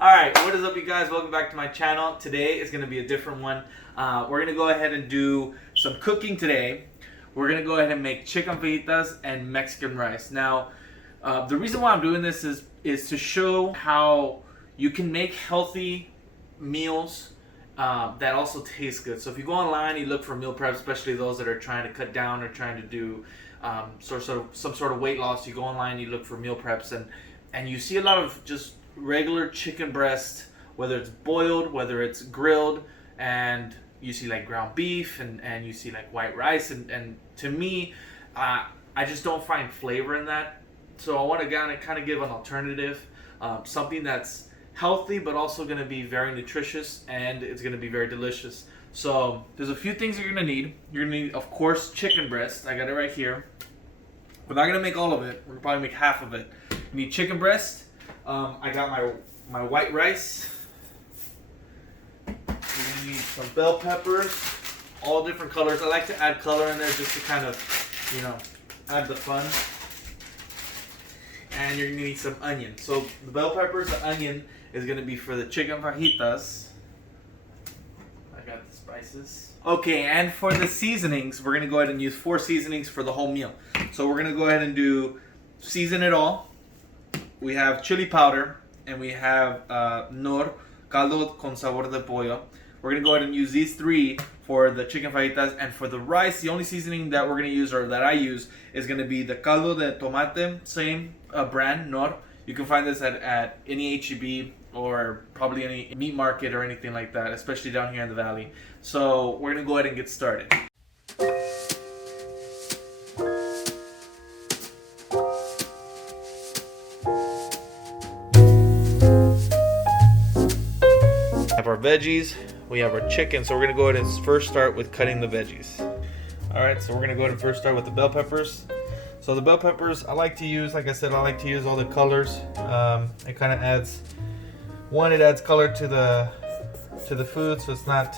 Alright, what is up you guys? Welcome back to my channel. Today is going to be a different one. We're going to go ahead and do some cooking today. We're going to go ahead and make chicken fajitas and Mexican rice. Now, the reason why I'm doing this is to show how you can make healthy meals that also taste good. So if you go online, you look for meal prep, especially those that are trying to cut down or trying to do some sort of weight loss. You go online, you look for meal preps, and you see a lot of just regular chicken breast, whether it's boiled, whether it's grilled, and you see like ground beef and you see like white rice, and to me, I just don't find flavor in that. So I want to kind of give an alternative, something that's healthy but also going to be very nutritious, and it's going to be very delicious. So there's a few things you're going to need. You're going to need, of course, chicken breast. I got it right here. We're not going to make all of it. We're going to probably make half of it. You need chicken breast. I got my white rice. You need some bell peppers, all different colors. I like to add color in there just to kind of, add the fun. And you're gonna need some onion. So the bell peppers, the onion is gonna be for the chicken fajitas. I got the spices. Okay, and for the seasonings, we're gonna go ahead and use 4 seasonings for the whole meal. So we're gonna go ahead and season it all. We have chili powder, and we have Knorr, Caldo con Sabor de Pollo. We're going to go ahead and use these 3 for the chicken fajitas. And for the rice, the only seasoning that we're going to use, or that I use, is going to be the Caldo de Tomate, same brand, Knorr. You can find this at any H-E-B or probably any meat market or anything like that, especially down here in the valley. So we're going to go ahead and get started. Our veggies, we have our chicken, so we're going to go ahead and first start with cutting the veggies. Alright, so we're going to go ahead and first start with the bell peppers. So the bell peppers, I like to use, like I said, I like to use all the colors. It kind of adds, it adds color to the food, so it's not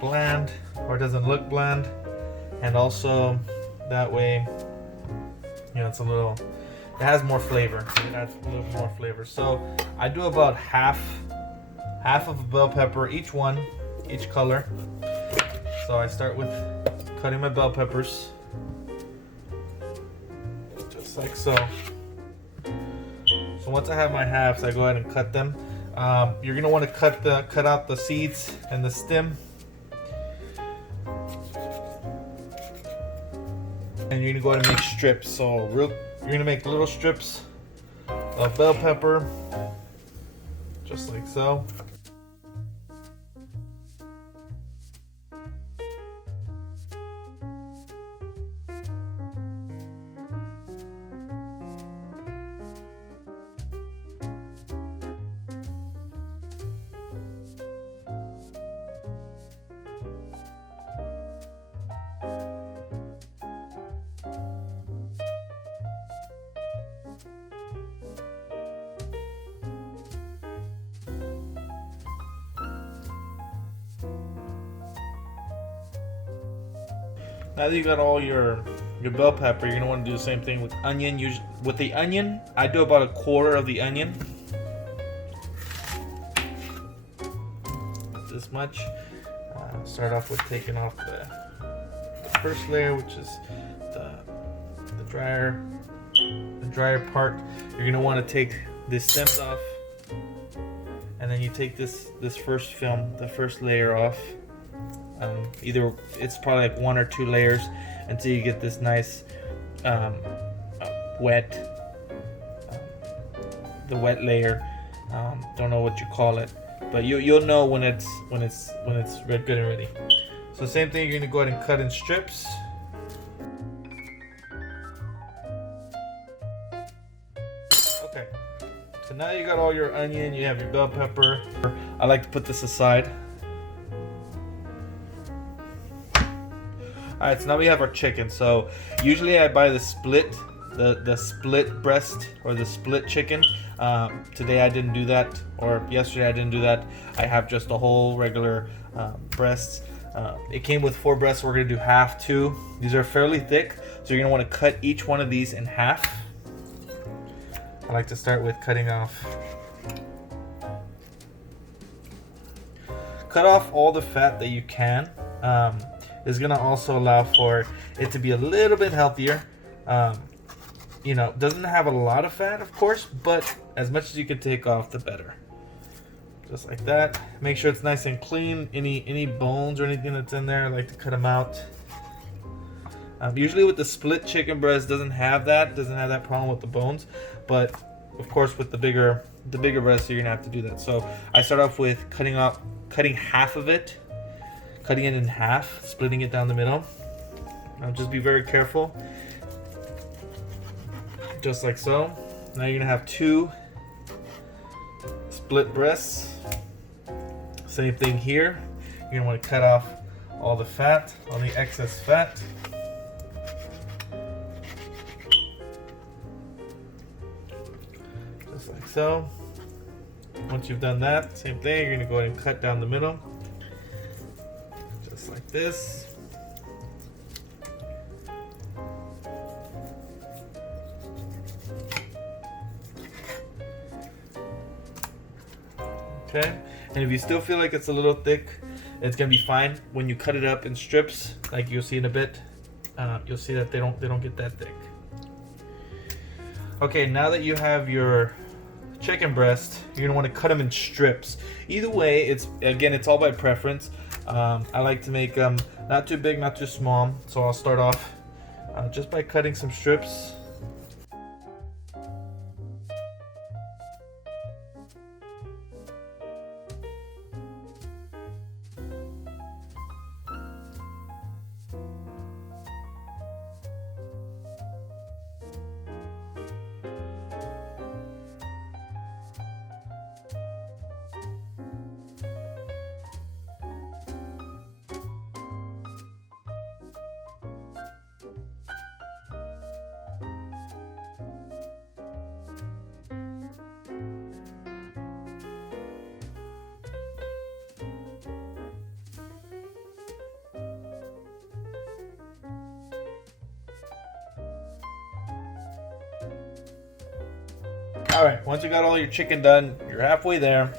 bland, or it doesn't look bland, and also that way, it has more flavor. It adds a little bit more flavor. So I do about half of a bell pepper, each color. So I start with cutting my bell peppers, just like so. So once I have my halves, I go ahead and cut them. You're gonna want to cut out the seeds and the stem, and you're gonna go ahead and make strips. So you're gonna make little strips of bell pepper, just like so. Now that you got all your bell pepper, you're gonna want to do the same thing with onion. With the onion, I do about a quarter of the onion. This much. Start off with taking off the first layer, which is the drier part. You're gonna want to take the stems off, and then you take this first film, the first layer off. Either it's probably like 1 or 2 layers until you get this nice wet, the wet layer. Don't know what you call it, but you'll know when it's good and ready. So same thing, you're gonna go ahead and cut in strips. Okay, so now you got all your onion, you have your bell pepper. I like to put this aside. Alright, so now we have our chicken. So usually I buy the split breast or the split chicken. Today I didn't do that, or yesterday I didn't do that. I have just a whole regular breast. It came with 4 breasts. We're gonna do half too. These are fairly thick, so you're gonna want to cut each one of these in half. I like to start with cutting off cut off all the fat that you can. Is gonna also allow for it to be a little bit healthier. You know, doesn't have a lot of fat, of course, but as much as you can take off, the better. Just like that. Make sure it's nice and clean. Any bones or anything that's in there, I like to cut them out. Usually with the split chicken breast, doesn't have that problem with the bones, but of course with the bigger breast, you're gonna have to do that. So I start off with cutting half of it, cutting it in half, splitting it down the middle. Just be very careful. Just like so. Now you're gonna have 2 split breasts. Same thing here. You're gonna want to cut off all the fat, all the excess fat. Just like so. Once you've done that, same thing, you're gonna go ahead and cut down the middle. Just like this. Okay, and if you still feel like it's a little thick, it's gonna be fine. When you cut it up in strips, like you'll see in a bit, you'll see that they don't get that thick. Okay, now that you have your chicken breast, you're gonna want to cut them in strips. Either way, it's all by preference. I like to make them not too big, not too small. So I'll start off just by cutting some strips. All right, once you got all your chicken done, you're halfway there.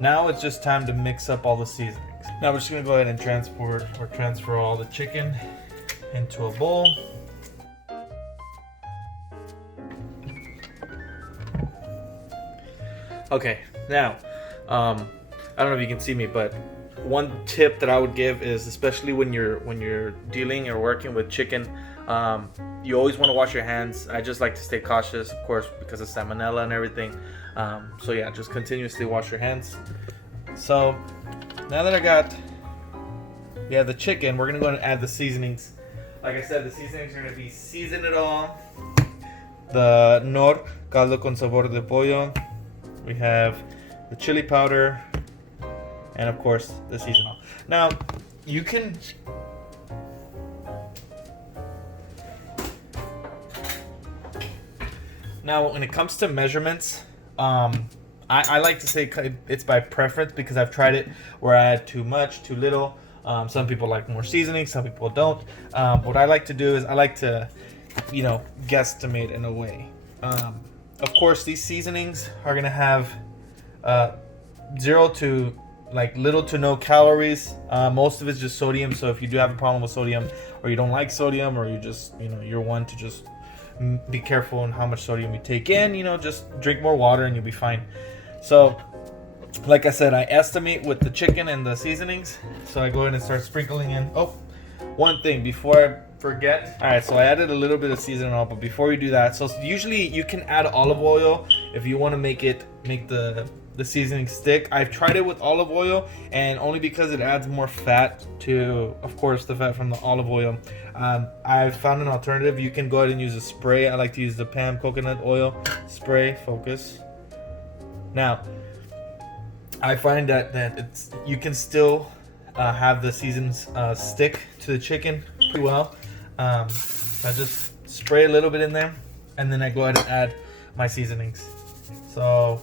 Now it's just time to mix up all the seasonings. Now we're just gonna go ahead and transfer all the chicken into a bowl. Okay, now, I don't know if you can see me, but one tip that I would give is, especially when you're dealing or working with chicken, you always want to wash your hands. I just like to stay cautious, of course, because of salmonella and everything. So yeah, just continuously wash your hands. So now that we have the chicken, we're gonna go ahead and add the seasonings. Like I said, the seasonings are gonna be Season It All, the Knorr Caldo con Sabor de Pollo. We have the chili powder, and of course the seasonal. Now you can when it comes to measurements, I like to say it's by preference, because I've tried it where I add too much, too little. Some people like more seasoning, some people don't. What I like to do is I like to, guesstimate in a way. Of course, these seasonings are gonna have 0 to little to no calories. Most of it's just sodium. So if you do have a problem with sodium, or you don't like sodium, or you just you're one to just be careful on how much sodium you take in, just drink more water and you'll be fine. So like I said, I estimate with the chicken and the seasonings. So I go ahead and start sprinkling in. Oh, one thing before I forget. All right, so I added a little bit of seasoning oil, but before we do that, so usually you can add olive oil if you want to make the seasoning stick. I've tried it with olive oil, and only because it adds more fat to, of course, the fat from the olive oil. I've found an alternative. You can go ahead and use a spray. I like to use the Pam coconut oil spray. Focus. Now, I find that you can still have the seasons stick to the chicken pretty well. I just spray a little bit in there, and then I go ahead and add my seasonings. So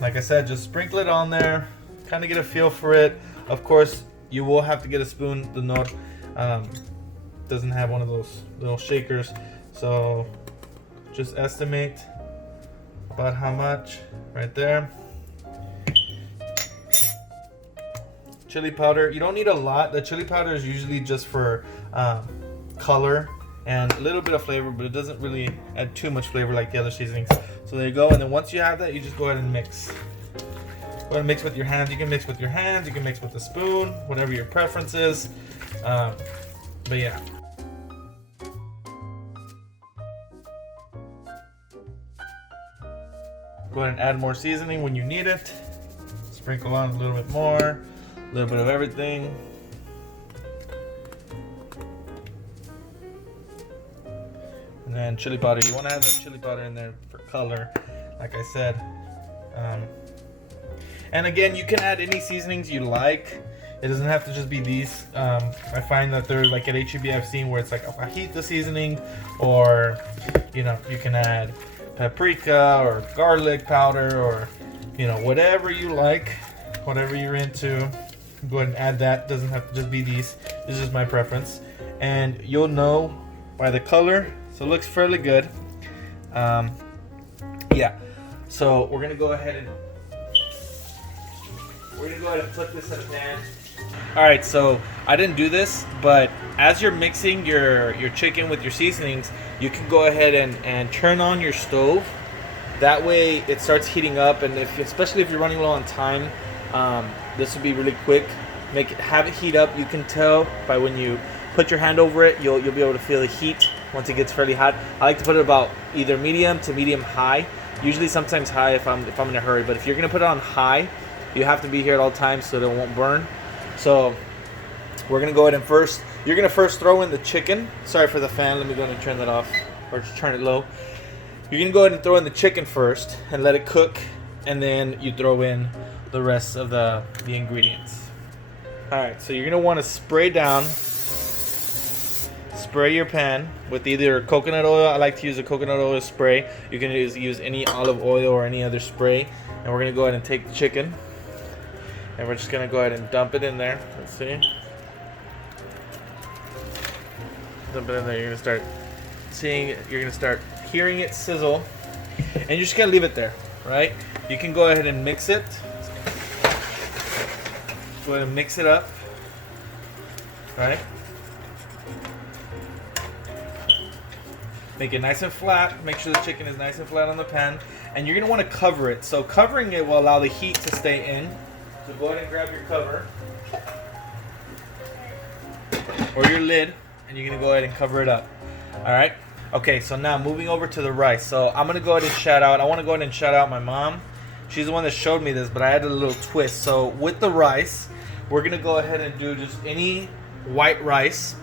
like I said, just sprinkle it on there, kind of get a feel for it. Of course, you will have to get a spoon. The Knorr doesn't have one of those little shakers, so just estimate about how much right there. chili powder. You don't need a lot. The chili powder is usually just for color and a little bit of flavor, but it doesn't really add too much flavor like the other seasonings. So there you go. And then once you have that, you just go ahead and mix. Go ahead and mix with your hands. You can mix with your hands. You can mix with a spoon, whatever your preference is. But yeah. Go ahead and add more seasoning when you need it. Sprinkle on a little bit more, a little bit of everything. And then chili powder. You want to have that chili powder in there for color, like I said. And again, you can add any seasonings you like. It doesn't have to just be these. I find that they're like at HEB, I've seen where it's like a fajita seasoning, or you know, you can add paprika or garlic powder, or you know, whatever you like, whatever you're into. Go ahead and add that. Doesn't have to just be these. This is my preference, and you'll know by the color. So it looks fairly good. Yeah. So we're gonna go ahead and put this in a pan. All right, so I didn't do this, but as you're mixing your chicken with your seasonings, you can go ahead and turn on your stove. That way it starts heating up, and especially if you're running low on time, this will be really quick. Have it heat up. You can tell by when you put your hand over it, you'll be able to feel the heat once it gets fairly hot. I like to put it about either medium to medium high. Usually sometimes high if I'm in a hurry, but if you're gonna put it on high, you have to be here at all times so that it won't burn. So we're gonna go ahead and you're gonna first throw in the chicken. Sorry for the fan, let me go ahead and turn that off, or just turn it low. You're gonna go ahead and throw in the chicken first and let it cook, and then you throw in the rest of the ingredients. Alright, so you're gonna wanna spray your pan with either coconut oil. I like to use a coconut oil spray. You can use any olive oil or any other spray. And we're gonna go ahead and take the chicken, and we're just gonna go ahead and dump it in there. Let's see. Dump it in there. You're gonna start seeing it. You're gonna start hearing it sizzle, and you're just gonna leave it there, right? You can go ahead and mix it. Go ahead and mix it up, right? Make it nice and flat. Make sure the chicken is nice and flat on the pan. And you're going to want to cover it. So covering it will allow the heat to stay in. So go ahead and grab your cover or your lid, and you're going to go ahead and cover it up. Alright? Okay, so now moving over to the rice. So I'm going to go ahead and I want to go ahead and shout out my mom. She's the one that showed me this, but I added a little twist. So with the rice, we're going to go ahead and do just any white rice.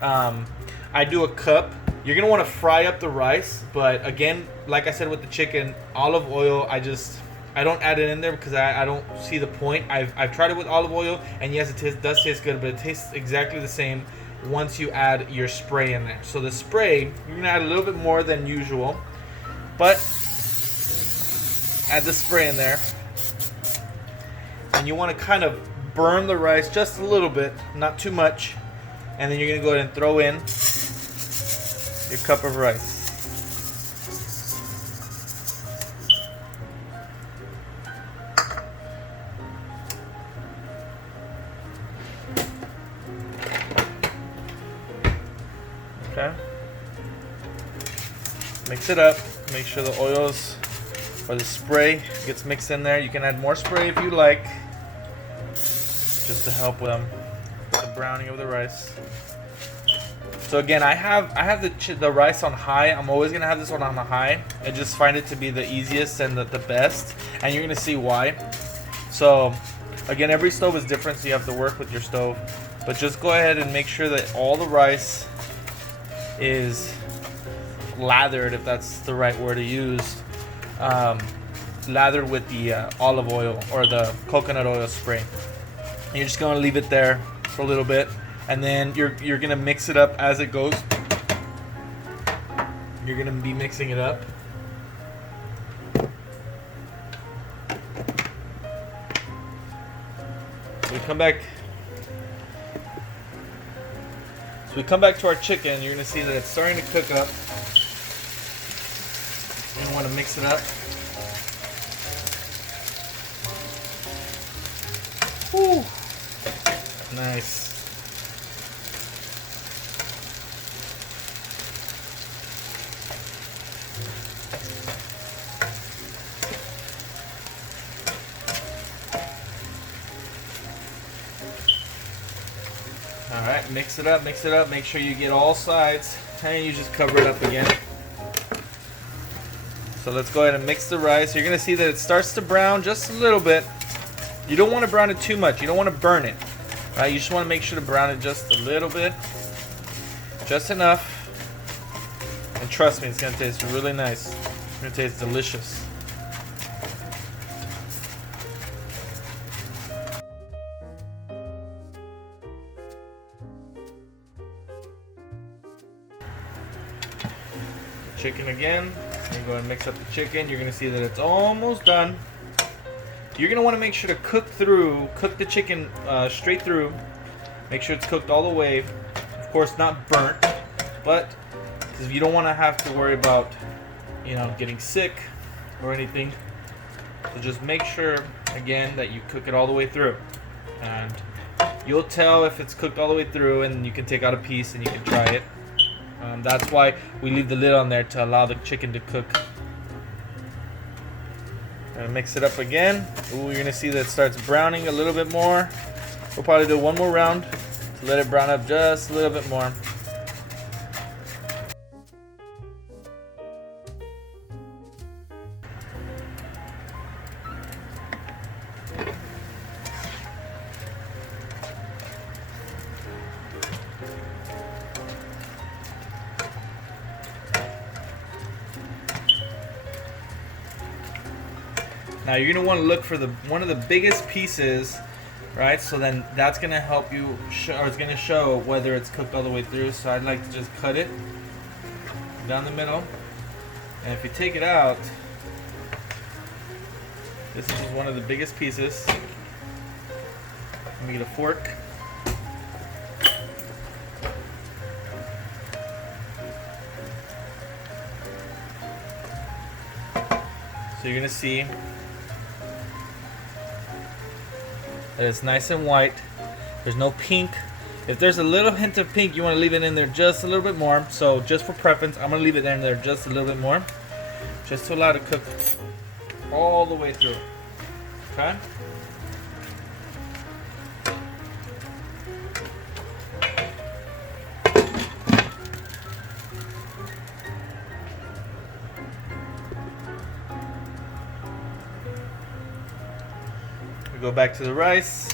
I do a cup. You're going to want to fry up the rice, but again, like I said with the chicken, olive oil, I don't add it in there because I don't see the point. I've tried it with olive oil, and yes, it does taste good, but it tastes exactly the same once you add your spray in there. So the spray, you're going to add a little bit more than usual, but add the spray in there. And you want to kind of burn the rice just a little bit, not too much, and then you're going to go ahead and throw in your cup of rice. Okay. Mix it up. Make sure the oils or the spray gets mixed in there. You can add more spray if you like, just to help with the browning of the rice. So again, I have the rice on high. I'm always gonna have this one on a high. I just find it to be the easiest and the best, and you're gonna see why. So again, every stove is different, so you have to work with your stove. But just go ahead and make sure that all the rice is lathered, if that's the right word to use, lathered with the olive oil or the coconut oil spray. And you're just gonna leave it there for a little bit. And then you're gonna mix it up as it goes. You're gonna be mixing it up. So we come back to our chicken. You're gonna see that it's starting to cook up. You're gonna want to mix it up. Whew. Nice. Alright, mix it up, mix it up. Make sure you get all sides. And you just cover it up again. So let's go ahead and mix the rice. You're going to see that it starts to brown just a little bit. You don't want to brown it too much. You don't want to burn it. Right? You just want to make sure to brown it just a little bit. Just enough. And trust me, it's going to taste really nice. It's going to taste delicious. Chicken again. You go ahead and mix up the chicken. You're going to see that it's almost done. You're going to want to make sure to cook the chicken straight through. Make sure it's cooked all the way. Of course, not burnt, but because you don't want to have to worry about, getting sick or anything. So just make sure, again, that you cook it all the way through. And you'll tell if it's cooked all the way through, and you can take out a piece and you can try it. That's why we leave the lid on there, to allow the chicken to cook. And mix it up again. Ooh, you're gonna see that it starts browning a little bit more. We'll probably do one more round to let it brown up just a little bit more. Now you're gonna want to look for one of the biggest pieces, right? So then that's gonna help you, or it's gonna show whether it's cooked all the way through. So I'd like to just cut it down the middle, and if you take it out, this is just one of the biggest pieces. Let me get a fork. So you're gonna see that it's nice and white. There's no pink. If there's a little hint of pink, you want to leave it in there just a little bit more. So just for preference, I'm going to leave it in there just a little bit more, just to allow it to cook all the way through. Okay? Go back to the rice.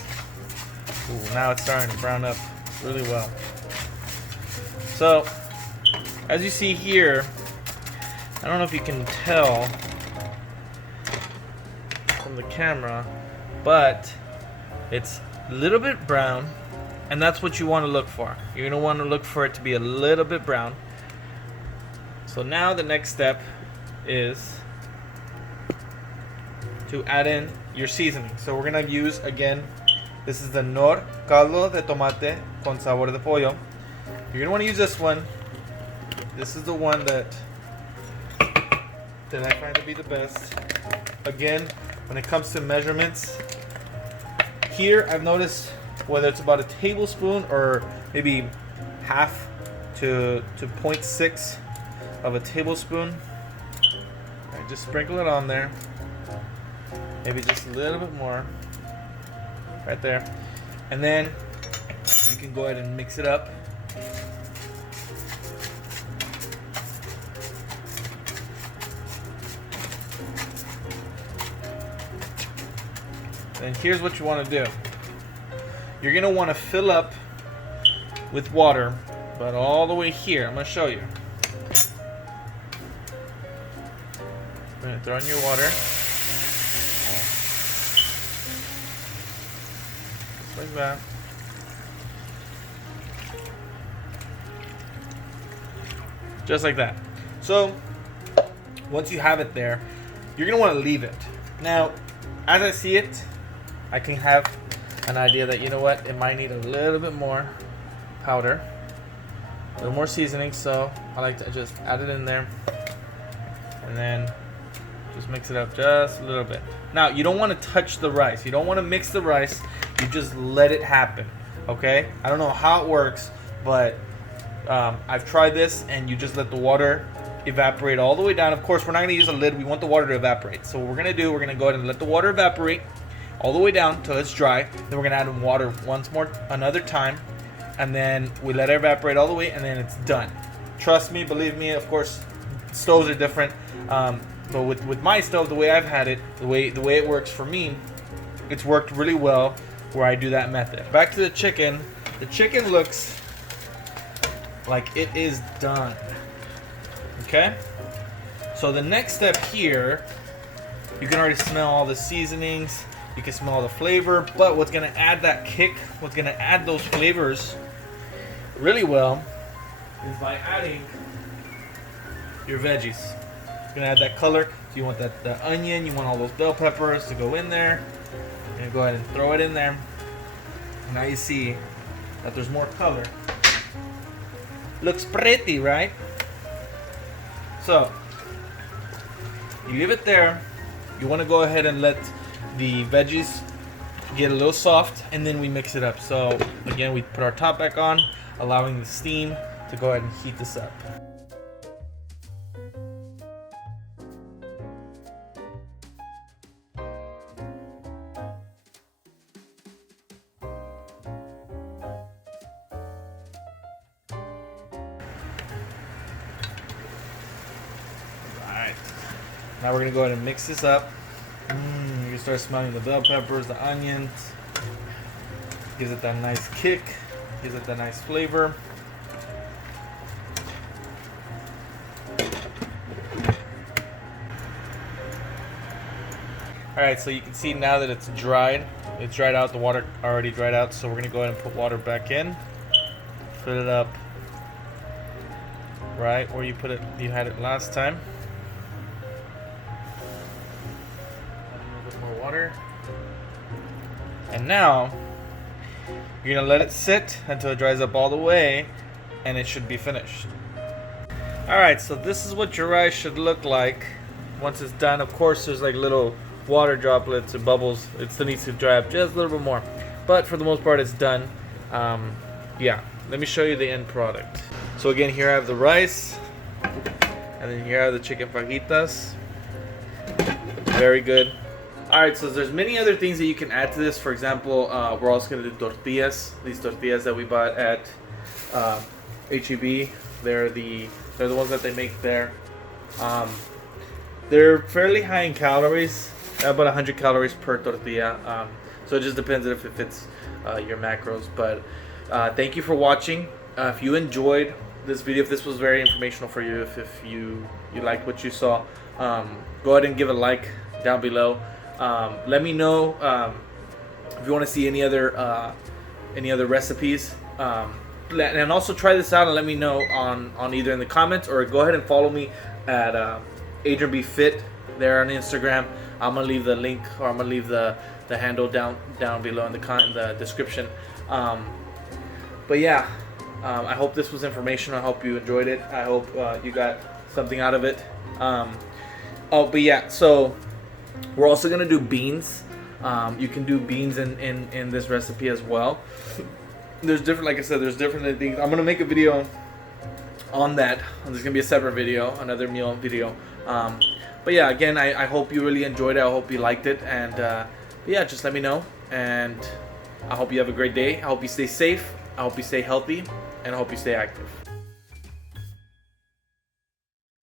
Ooh, now it's starting to brown up really well. So, as you see here, I don't know if you can tell from the camera, but it's a little bit brown, and that's what you want to look for. You're going to want to look for it to be a little bit brown. So now the next step is to add in your seasoning. So we're gonna use, again, this is the Knorr Caldo de Tomate con Sabor de Pollo. You're gonna want to use this one. This is the one that I find to be the best. Again, when it comes to measurements, here I've noticed whether it's about a tablespoon or maybe half to 0.6 of a tablespoon. All right, just sprinkle it on there. Maybe just a little bit more, right there. And then you can go ahead and mix it up. And here's what you want to do. You're going to want to fill up with water, but all the way here. I'm going to show you. I'm going to throw in your water. Like that. Just like that. So once you have it there, you're gonna want to leave it. Now, as I see it, I can have an idea that, you know what, it might need a little bit more powder, a little more seasoning. So I like to just add it in there, and then just mix it up just a little bit. Now, you don't want to touch the rice. You don't want to mix the rice. You just let it happen. Okay, I don't know how it works, but I've tried this, and you just let the water evaporate all the way down. Of course, we're not going to use a lid. We want the water to evaporate. So what we're going to do, we're going to go ahead and let the water evaporate all the way down till it's dry. Then we're going to add in water once more, another time, and then we let it evaporate all the way, and then it's done. Trust me, believe me. Of course, stoves are different, but with my stove, the way I've had it, the way it works for me, it's worked really well where I do that method. Back to the chicken. The chicken looks like it is done. Okay, so the next step here, you can already smell all the seasonings, you can smell all the flavor, but what's gonna add that kick, what's gonna add those flavors really well is by adding your veggies. It's gonna add that color. So you want the onion, you want all those bell peppers to go in there, and go ahead and throw it in there. Now you see that there's more color. Looks pretty, right? So you leave it there. You want to go ahead and let the veggies get a little soft, and then we mix it up. So again, we put our top back on, allowing the steam to go ahead and heat this up. Now we're gonna go ahead and mix this up. You can start smelling the bell peppers, the onions. Gives it that nice kick. Gives it that nice flavor. Alright, so you can see now that it's dried. It's dried out, the water already dried out, so we're gonna go ahead and put water back in. Put it up right where you had it last time. Water. And now you're gonna let it sit until it dries up all the way, and it should be finished. Alright, so this is what your rice should look like once it's done. Of course, there's like little water droplets and bubbles. It still needs to dry up just a little bit more, but for the most part it's done. Yeah, let me show you the end product. So again, here I have the rice, and then here I have the chicken fajitas. Very good. Alright, so there's many other things that you can add to this. For example, we're also going to do tortillas. These tortillas that we bought at H-E-B, they're the ones that they make there. They're fairly high in calories, about 100 calories per tortilla. So it just depends if it fits your macros. But thank you for watching. If you enjoyed this video, if this was very informational for you, if you liked what you saw, go ahead and give a like down below. Let me know if you want to see any other recipes, and also try this out and let me know on either in the comments, or go ahead and follow me at Adrian B Fit there on Instagram. I'm gonna leave the link, or I'm gonna leave the handle down below in the description. But yeah, I hope this was informational. I hope you enjoyed it. I hope you got something out of it. But yeah, so we're also gonna do beans. You can do beans in this recipe as well. There's different, like I said, there's different things. I'm gonna make a video on that. There's gonna be a separate video, another meal video. But yeah, again, I hope you really enjoyed it. I hope you liked it, and yeah, just let me know. And I hope you have a great day. I hope you stay safe. I hope you stay healthy, and I hope you stay active.